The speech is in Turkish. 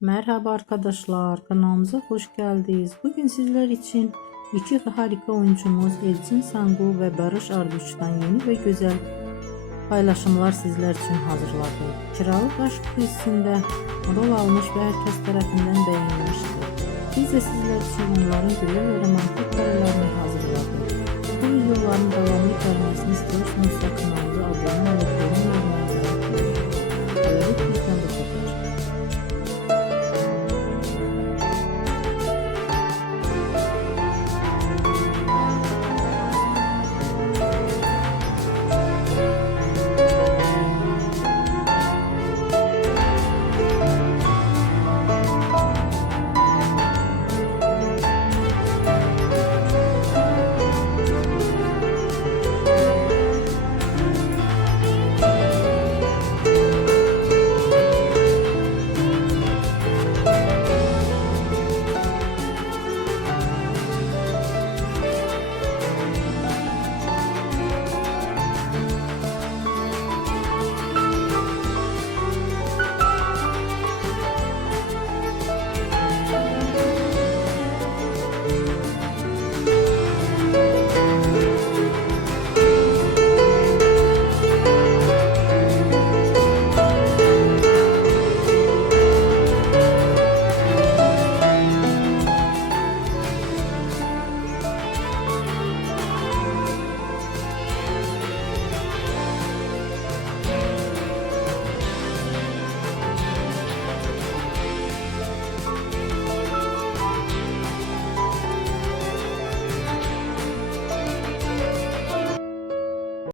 Merhaba arkadaşlar, kanalımıza hoş geldiniz. Bugün sizler için iki harika oyuncumuz Elçin Sangu ve Barış Arduç'tan yeni ve güzel paylaşımlar sizler için hazırladık. Kiralık Aşk dizisinde rol almış ve herkes tarafından beğenilmişti. Biz de sizler için onların güzel ve romantik karelerini hazırladık. Bu videoların devamlı gelmesini istiyorsanız kanalımıza abone olup yorum yapmayı unutmayın.